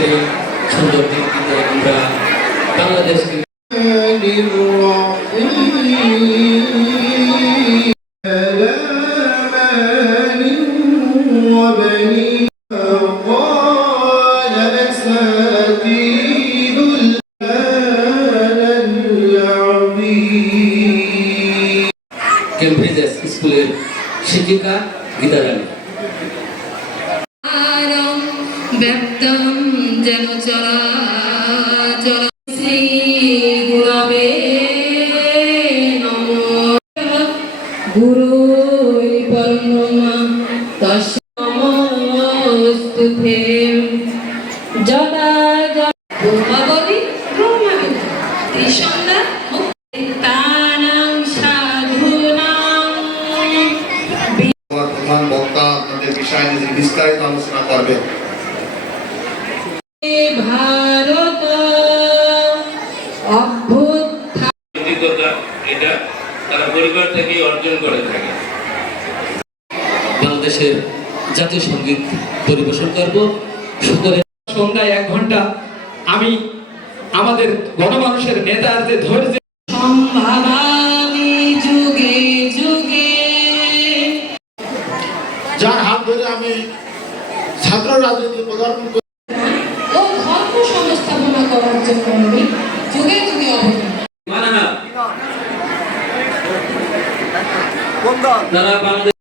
আজকের এই সুন্দর দিনটিতে আমরা বাংলাদেশকে কেমব্রিজ স্কুলের শিক্ষিকা গীতা রানী। ব্যক্তম যেন চরাচর শ্রী গুরবে নমঃ গুরুই পরমা তস্মৈস্তুতে যদা ব্রহ্মাবলি ব্রহ্মাবলি ত্রিসন্ধ্যা মুক্তানাং সাধুনাং। প্রধান বক্তা আপনাদের বিষয় নিয়ে বিস্তারিত আলোচনা করবেন। ভারত এটা তারা পরিবার থেকে অর্জন করে থাকে। বাংলাদেশের জাতীয় সঙ্গীত পরিবেশন করব। সন্ধ্যায় 1 ঘন্টা আমি আমাদের গণমানুষের নেতার যে ধৈর্য সম্ভাবামি যুগে যুগে, যার হাত ধরে আমি ছাত্র রাজনীতি পদার্পণ ও ধর্ম সংস্থাপনা করার জন্য আমি যুগে যুগে অবদান। তারা বাংলাদেশ